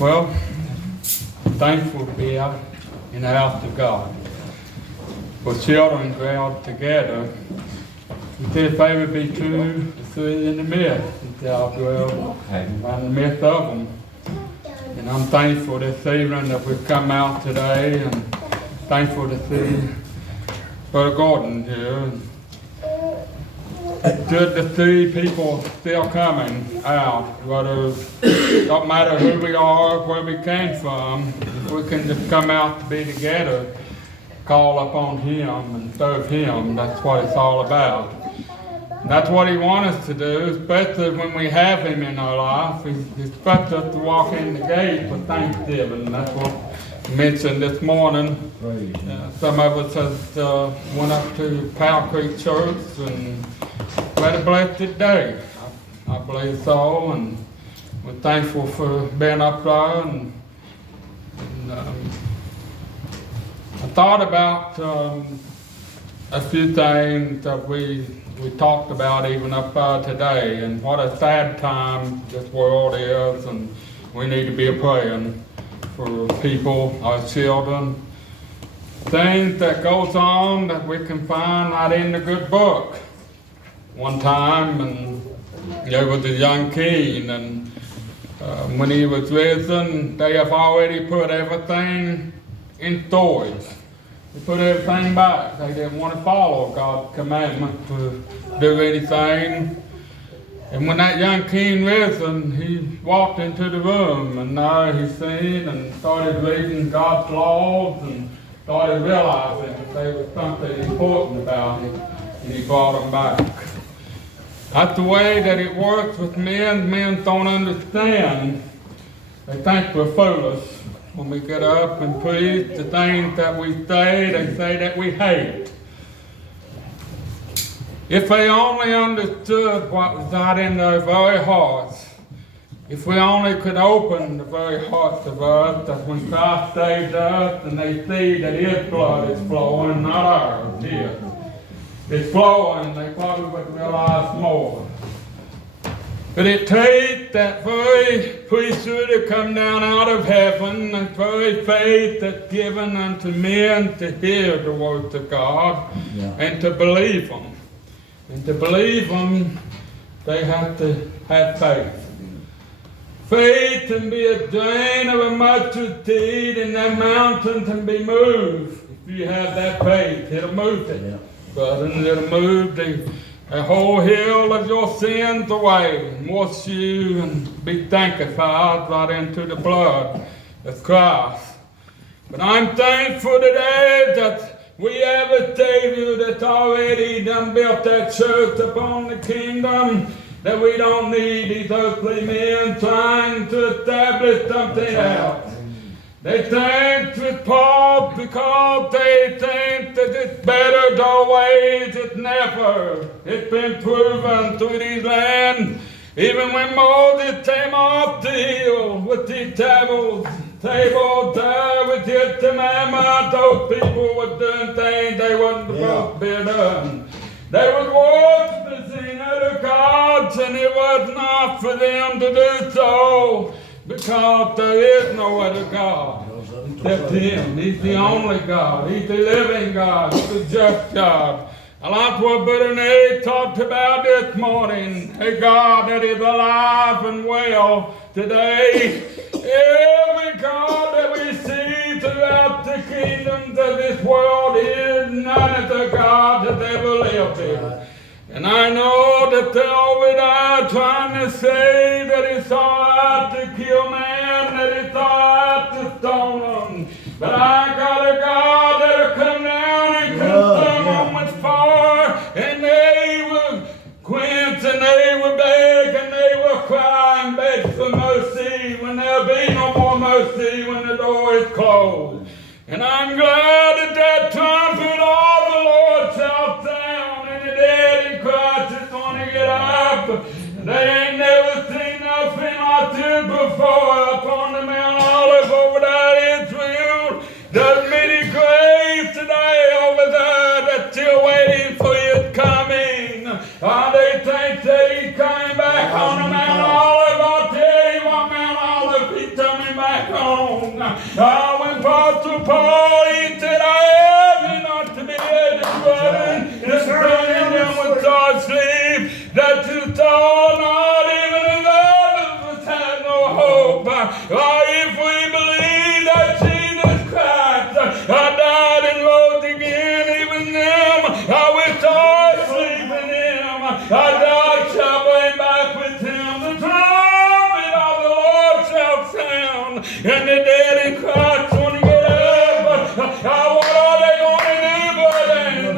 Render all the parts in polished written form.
Well, I'm thankful to be out in the house of God. For children dwell together. He said if they would be 2 to 3 in the midst, he said I'll dwell in the midst of them. And I'm thankful this evening that we've come out today, and thankful to see Brother Gordon here. It's good to see people still coming out, whether it don't matter who we are, where we came from. If we can just come out to be together, call upon Him and serve Him, that's what it's all about. That's what He wants us to do, especially when we have Him in our life. He expects us to walk in the gate with thanksgiving. That's what He mentioned this morning. Some of us have went up to Powell Creek Church and had a blessed day. I believe so, and we're thankful for being up there. And I thought about a few things that we talked about even up today, and what a sad time this world is, and we need to be praying for people, our children, things that goes on that we can find right in the good book. One time, and there was a young king, and when he was risen, they have already put everything in storage. They put everything back. They didn't want to follow God's commandment to do anything. And when that young king risen, he walked into the room, and now he seen and started reading God's laws and started realizing that there was something important about it, and he brought them back. That's the way that it works with men. Men don't understand. They think we're foolish. When we get up and preach the things that we say, they say that we hate. If they only understood what was out in their very hearts, if we only could open the very hearts of us, that when Christ saved us and they see that His blood is flowing, not ours, His, it's flowing, they probably would realize more. But it takes that very priesthood to come down out of heaven, that very faith that's given unto men to hear the words of God and to believe them. And to believe them, they have to have faith. Faith can be a grain of a mustard seed, and that mountain can be moved. If you have that faith, it'll move it. But it'll move the whole hill of your sins away and wash you and be sanctified right into the blood of Christ. But I'm thankful today that we have a Savior that's already done built that church upon the kingdom, that we don't need these earthly men trying to establish something else. They think with Paul because they think that it's better their ways. It's never. It's been proven through these lands. Even when Moses came off the hill with these tables there with his commandment, those people were doing things they wasn't supposed to be done. They would worship other gods, and it was not for them to do so, because there is no other God except Him. He's the only God. He's the living God. He's the just God. And that's what Brother Nate talked about this morning. A God that is alive and well today. Every God that we see throughout the kingdoms of this world is none of the gods that ever lived here. And I know that they're over there trying to say that it's all right to kill man, that it's all right to stone them. But I got a God that'll come down and consume them with fire, and they will quench, and they will beg, and they will cry and beg for mercy when there'll be no more mercy when the door is closed. And I'm glad that that trumpet of the Lord shall sound, and the dead in Christ is going to get up. They ain't never seen nothing like this before upon the Mount Olive over there in Israel. There's many graves today over there that's still waiting for His coming. They think that he's coming back on the Mount Olive. I'll tell you what, Mount Olive, he's coming back on. When Apostle Paul, he said, I have you not to be educated, just burning them with God's sleep, that you saw not even as others had no hope. If we believe that Jesus Christ died and rose again, even them, which are asleep in him, God shall bring back with him. The trumpet of the Lord shall sound, and the dead in Christ want to get up. What are they going to do, brothers?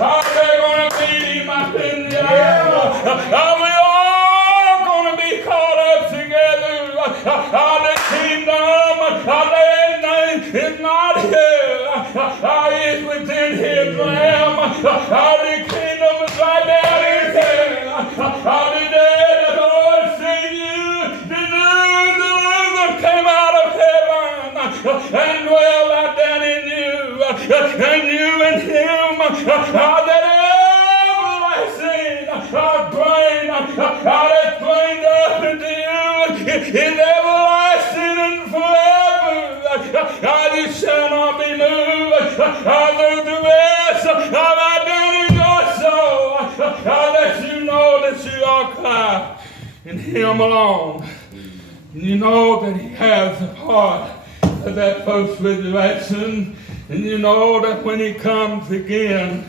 Are they going to beat him up in the air? Are we all going to be caught up together? The kingdom is not here. It's within his realm. The kingdom is right down in here. The day the Lord see you, the deliverer came out of heaven and dwell right down in you. And you and him, that everlasting brain, that's trained up into you, is everlasting and forever. You shall not be moved. The rest of our down in your soul, that you know that you are Christ in him alone. You know that he has a part of that post-resurrection, and you know that when he comes again,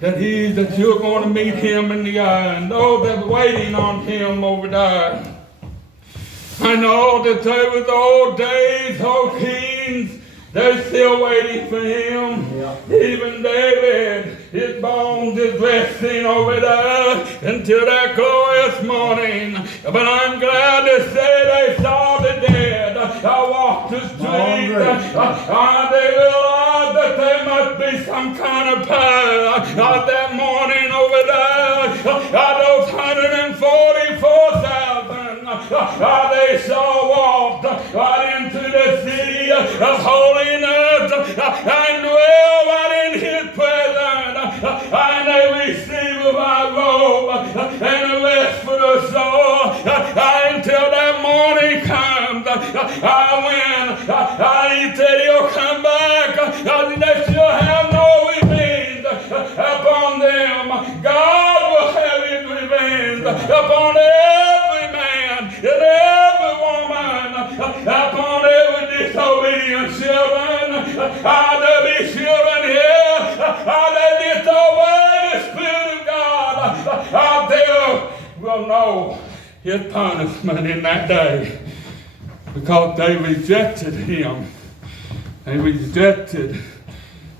that you're going to meet him in the air, and those that are waiting on him over there. I know that there was old days, old kings, they're still waiting for him. Yeah. Even David, his bones is resting over there until that glorious morning. But I'm glad to say they saw the dead. I walked the street. They realized that there must be some kind of power that morning over there. Those 144,000 they saw walked right into the city of holiness and dwell right in his presence, and they receive a white robe and a rest for the soul until that morning comes. When he said he'll come back, that you'll have no revenge upon them. God will have his revenge upon every man and every woman, upon every disobedient children. There be children here that disobey the Spirit of God. They will know his punishment in that day, because they rejected him. They rejected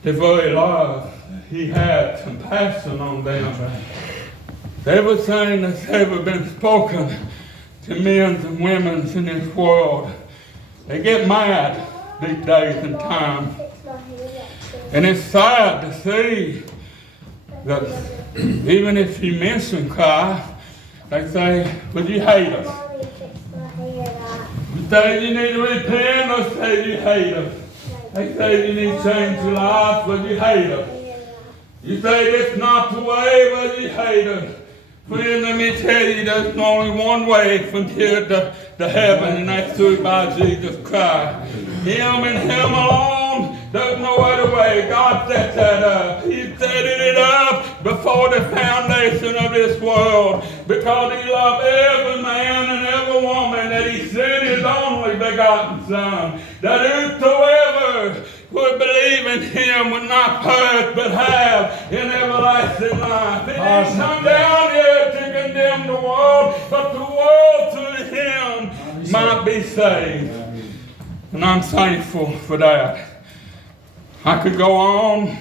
the very love he had, compassion on them. Everything that's ever been spoken to men and women in this world, they get mad these days and times. And it's sad to see that even if you mention Christ, they say, "But you hate us." You say you need to repent, or say you hate us. They say you need to change your life, but you hate us. You say it's not the way, but you hate us. Friend, let me tell you, there's only one way from here to heaven, and that's through by Jesus Christ. Him and him alone, there's no other way. God set that up. He set it up before the foundation of this world, because he loved every man and every woman, that he sent his only begotten Son, that whosoever would believe in him would not perish but have an everlasting life. He didn't come down here to condemn the world, but the world through him might be saved. And I'm thankful for that. I could go on.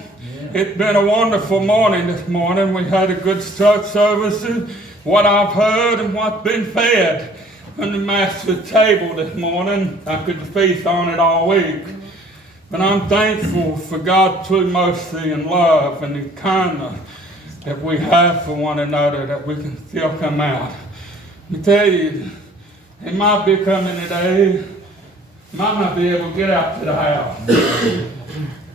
It's been a wonderful morning this morning. We had a good church services. What I've heard and what's been fed from the Master's table this morning, I could feast on it all week. But I'm thankful for God's true mercy and love and the kindness that we have for one another, that we can still come out. Let me tell you, it might be coming today, might not be able to get out to the house.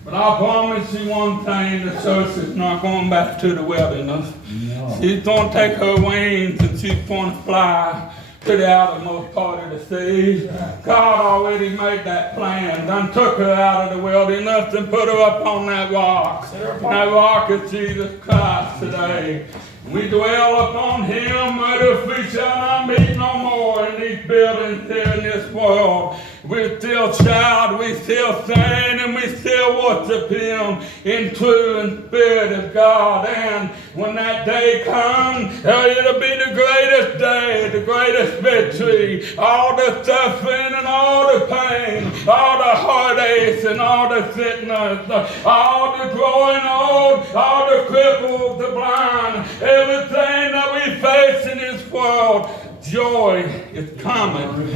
But I promise you one thing, the church is not going back to the wilderness. No. She's going to take her wings and she's going to fly to the outermost part of the sea. God already made that plan. Done took her out of the wilderness and put her up on that rock. And that rock is Jesus Christ today. We dwell upon him where the feet shall not meet no more in these buildings here in this world. We still shout, we still sing, and we still worship him in truth and spirit of God. And when that day comes, it'll be the greatest day, the greatest victory. All the suffering and all the pain, all the heartaches and all the sickness, all the growing old, all the crippled, the blind, everything that we face in this world, joy is coming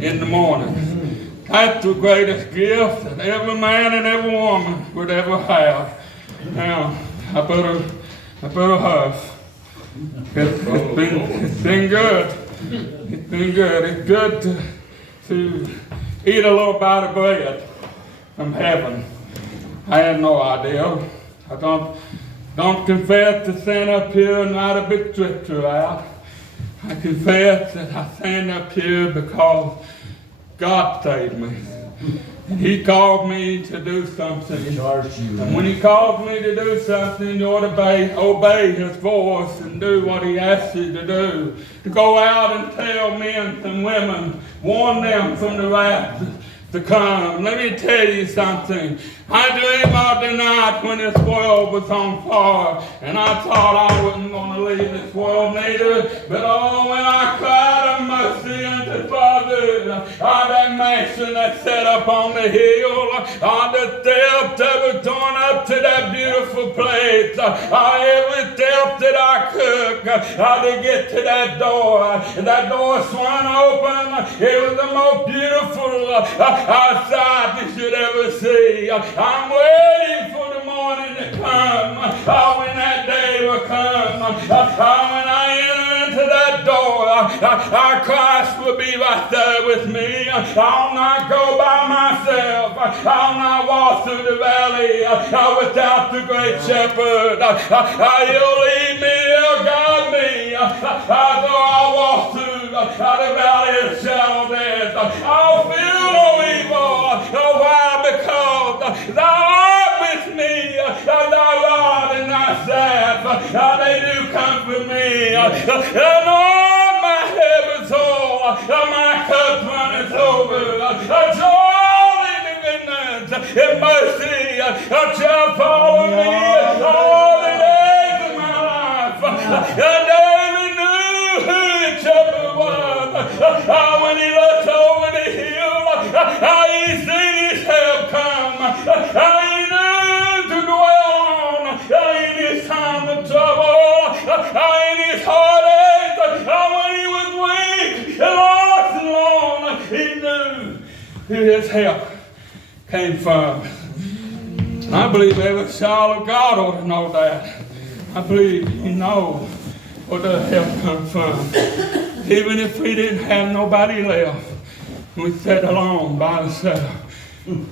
in the morning. That's the greatest gift that every man and every woman would ever have. Now, I better hush. It's been good. It's been good. It's good to eat a little bite of bread from heaven. I had no idea. I don't confess to stand up here and write a big scripture out. I confess that I stand up here because God saved me. And he called me to do something. And when he calls me to do something, you ought to obey his voice and do what he asks you to do. To go out and tell men and women, warn them from the wrath to come. Let me tell you something. I dreamed of the night when this world was on fire, and I thought I wasn't going to leave this world neither. But oh, when I cried of mercy unto Father, that mansion that set up on the hill, the steps that was torn up to that beautiful place, every step that I took to get to that door, and that door swung open. It was the most beautiful outside you should ever see. I'm waiting for the morning to come. When that day will come. When I enter into that door, Christ will be right there with me. I'll not go by myself. I'll not walk through the valley without the great shepherd. He'll lead me, he'll guide me. Though I walk through the valley of shadow death, I'll feel no evil. Why? Because thou art with me. Thy rod and thy staff, they do comfort me. And on my head is whole, my cup runneth over. Joy and goodness and mercy shall follow me all the days of my life. And David knew who his shepherd was. When he looked over the hill, he seen his help come. He knew to dwell on in his time of trouble, in his heartache, when he was weak and lost and alone. He knew who his help came from. I believe every child of God ought to know that. I believe he knows where the help comes from. Even if we didn't have nobody left, we sat alone by ourselves,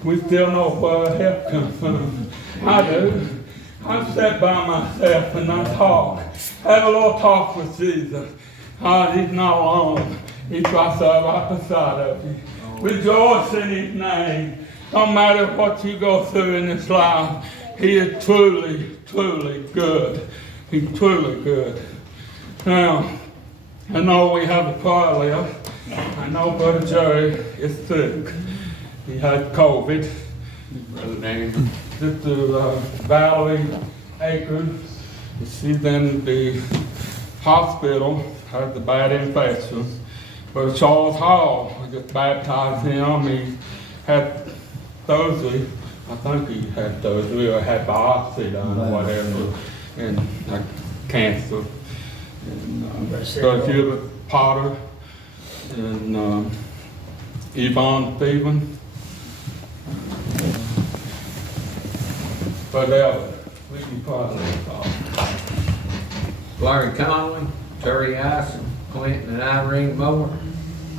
we still know where help comes from. I do. I sat by myself and I talk. Have a little talk with Jesus. He's not alone. He's right there, right beside of you. Rejoice in his name. No matter what you go through in this life, he is truly, truly good. He's truly good. Now, I know we have a prayer list. I know Brother Jerry is sick. He had COVID. Brother Daniel. Sister Valerie Akers, she's in the hospital, has a bad infection. Brother Charles Hall, we just baptized him. He had Thursday, I think he had Thursday, or had biopsy done or whatever, and cancer. And Brother Gilbert Potter, and Yvonne Stevens. But we can probably Larry Conley, Terry Ison, Clinton and Irene Moore,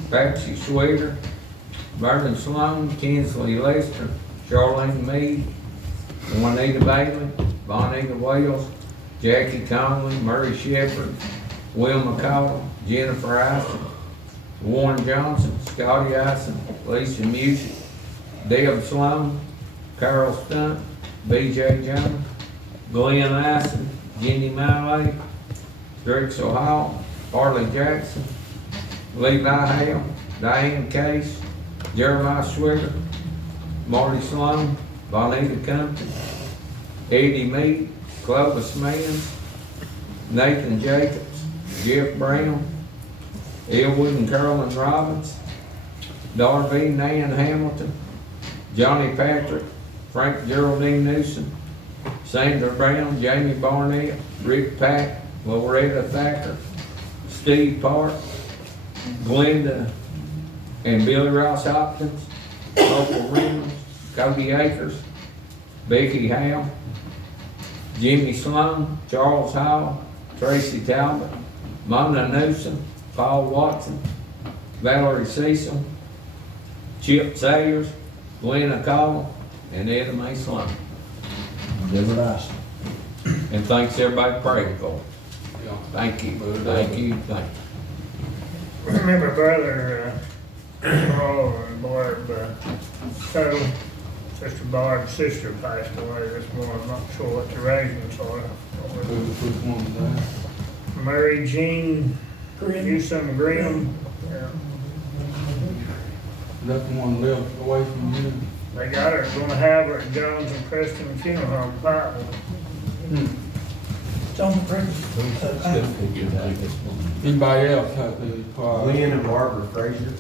Patsy Sweeter, Vernon Sloan, Kinsley Lester, Charlene Meade, Juanita Bailey, Bonita Wells, Jackie Conley, Murray Shepherd, Will McCall, Jennifer Ison, Warren Johnson, Scotty Ison, Lisa Music, Deb Sloan, Carol Stunt, B.J. Jones, Glenn Ison, Jenny Miley, Drexel Hall, Harley Jackson, Levi Hale, Diane Case, Jeremiah Swigger, Marty Sloan, Bonita Compton, Eddie Mead, Clovis Mans, Nathan Jacobs, Jeff Brown, Elwood and Carolyn Robbins, Darby Nan Hamilton, Johnny Patrick, Frank Geraldine Newsom, Sandra Brown, Jamie Barnett, Rick Pack, Loretta Thacker, Steve Park, Glenda and Billy Ross Hopkins, Opal Reynolds, Cody Akers, Becky Howe, Jimmy Sloan, Charles Howell, Tracy Talbot, Mona Newsom, Paul Watson, Valerie Cecil, Chip Sayers, Glenna Call, and Etta Mae Sloan. Denver Rice. And thanks everybody praying for. Yeah. Thank you, thank you, thank you. Remember brother, Carl and Barb, so, Sister Barb's sister passed away this morning, I'm not sure what the arrangements are. Which one's that? Mary Jean Newsom Graham, yeah, That the one lives away from you? they got her, gonna have her at Jones and Preston Funeral Home, Pikeville. Anybody else have any part? Glenn and Barbara Frazier.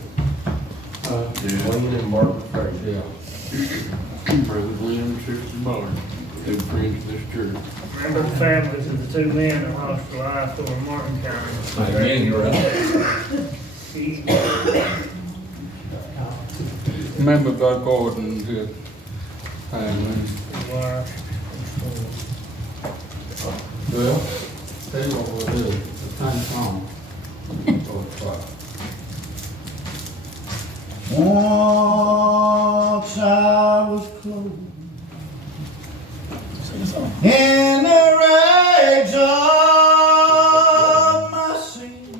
Glenn and Barbara Frazier. Yeah. Brother Glenn and Sister Barb, they were friends of this church. Remember the families of the two men that lost their life over in Martin County. Amen, brother. Remember Bud Gordon and his family. Wife. Well, tell you what we'll do, the same song. Once I was close in the rags of my sin,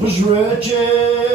was wretched